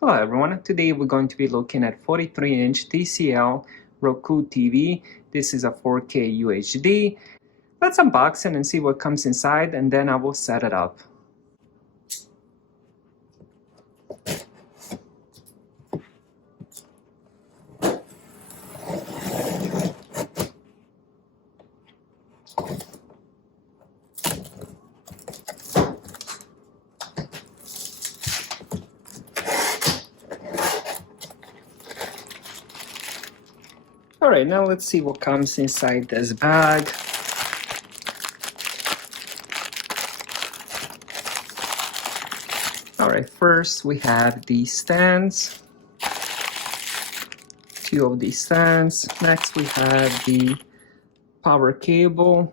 Hello everyone, today we're going to be looking at 43-inch TCL Roku TV. This is a 4K UHD. Let's unbox it and see what comes inside, and then I will set it up. Alright, now let's see what comes inside this bag. Alright, first we have these stands. Two of these stands. Next we have the power cable.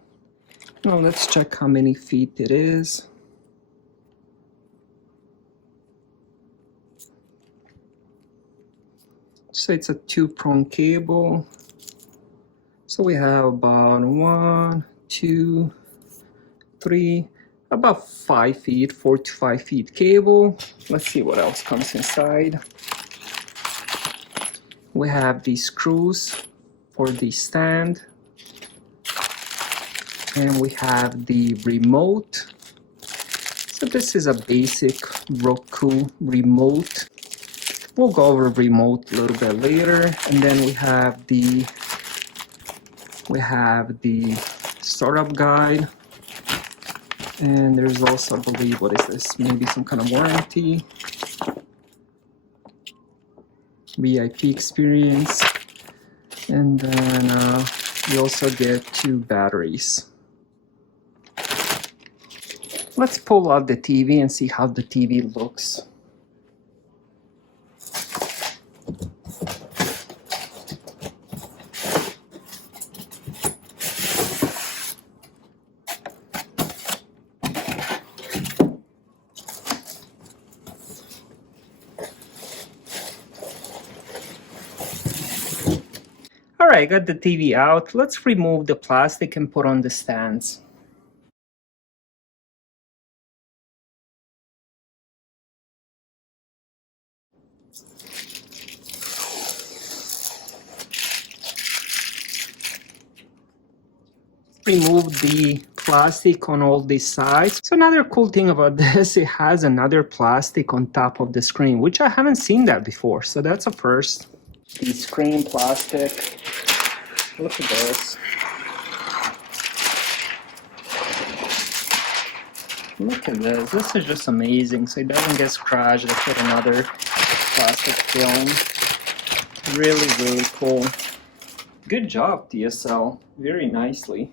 Now let's check how many feet it is. So it's a 2-prong cable. So we have about 1, 2, 3, about 5 feet, 4 to 5 feet cable. Let's see what else comes inside. We have these screws for the stand. And we have the remote. So this is a basic Roku remote. We'll go over remote a little bit later. And then we have the startup guide. And there's also, I believe, what is this? Maybe some kind of warranty. VIP experience. And then we also get 2 batteries. Let's pull out the TV and see how the TV looks. Alright, got the TV out. Let's remove the plastic and put on the stands. Remove the plastic on all these sides. So another cool thing about this, it has another plastic on top of the screen, which I haven't seen that before. So that's a first. The screen plastic. Look at this. Look at this. This is just amazing. So it doesn't get scratched. I put another plastic film. Really, really cool. Good job, TSL. Very nicely.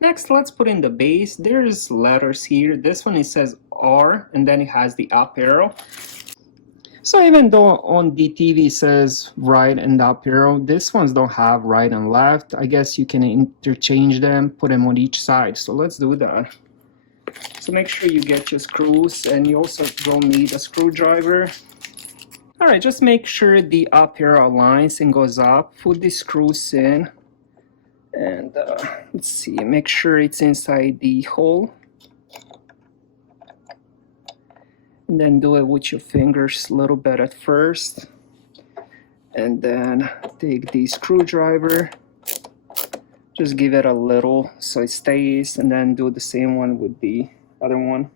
Next, let's put in the base. There's letters here. This one, it says R, and then it has the up arrow. So even though on the TV it says right and up arrow, these ones don't have right and left. I guess you can interchange them, put them on each side. So let's do that. So make sure you get your screws, and you also will need a screwdriver. Alright, just make sure the up arrow aligns and goes up. Put the screws in. And let's see, make sure it's inside the hole. And then do it with your fingers a little bit at first. And then take the screwdriver. Just give it a little so it stays, and then do the same one with the other one.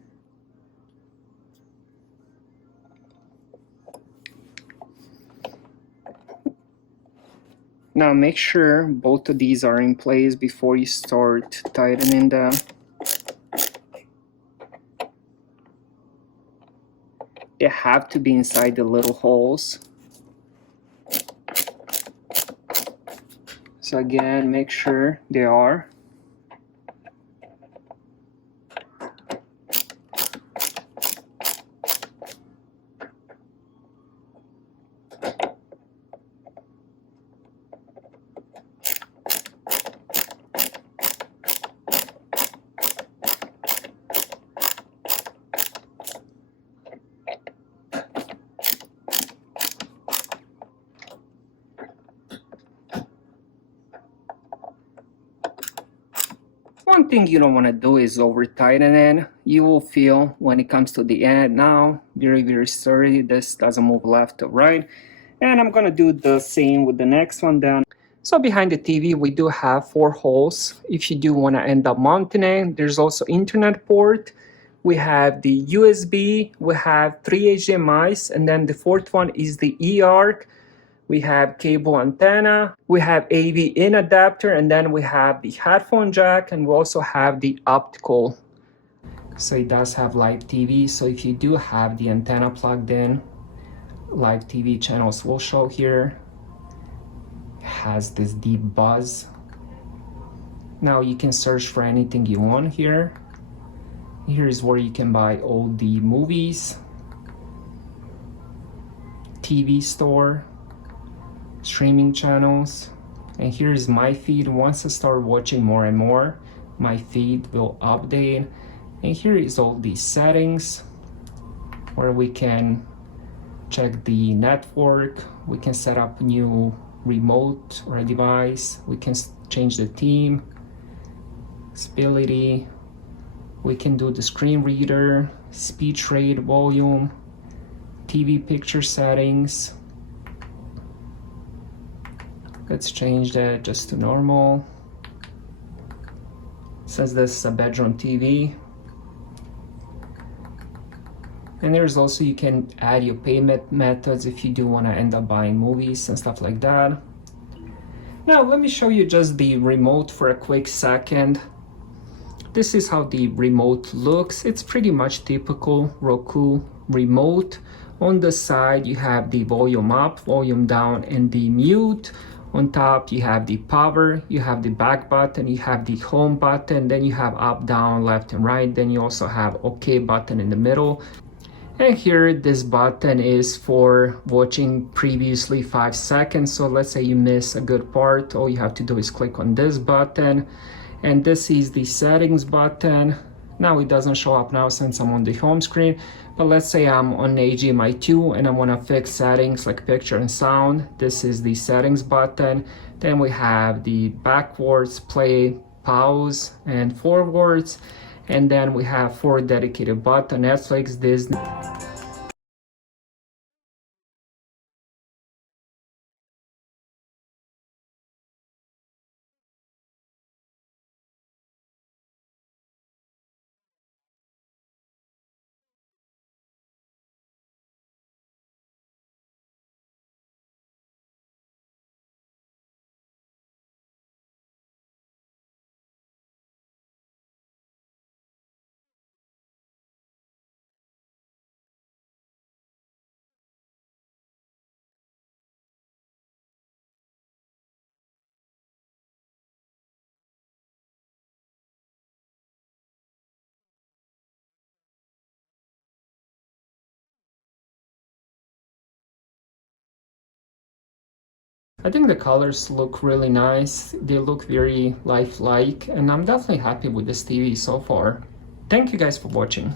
Now make sure both of these are in place before you start tightening them. They have to be inside the little holes. So again, make sure they are. One thing you don't want to do is over tighten it. You will feel when it comes to the end now, very sturdy. This doesn't move left or right. And I'm gonna do the same with the next one then. So behind the TV, we do have 4 holes. If you do want to end up mounting it, there's also internet port. We have the USB, we have 3 HDMIs, and then the fourth one is the eARC. We have cable antenna, we have AV in adapter, and then we have the headphone jack, and we also have the optical. So it does have live TV, so if you do have the antenna plugged in, live TV channels will show here. It has this deep buzz. Now you can search for anything you want here. Here is where you can buy all the movies, TV store, streaming channels, and here's my feed. Once I start watching more and more, my feed will update. And here is all the settings where we can check the network, we can set up a new remote or a device, we can change the theme, stability, we can do the screen reader, speech rate, volume, TV picture settings. Let's change that just to normal. Since this is a bedroom TV. And there's also, you can add your payment methods if you do want to end up buying movies and stuff like that. Now let me show you just the remote for a quick second. This is how the remote looks. It's pretty much typical Roku remote. On the side you have the volume up, volume down, and the mute. On top you have the power, you have the back button, you have the home button, then you have up, down, left, and right. Then you also have OK button in the middle. And here this button is for watching previously 5 seconds. So let's say you miss a good part, all you have to do is click on this button. And this is the settings button. Now it doesn't show up now since I'm on the home screen, but let's say I'm on HDMI 2 and I want to fix settings like picture and sound. This is the settings button. Then we have the backwards, play, pause, and forwards. And then we have 4 dedicated buttons: Netflix, Disney. I think the colors look really nice. They look very lifelike, and I'm definitely happy with this TV so far. Thank you guys for watching.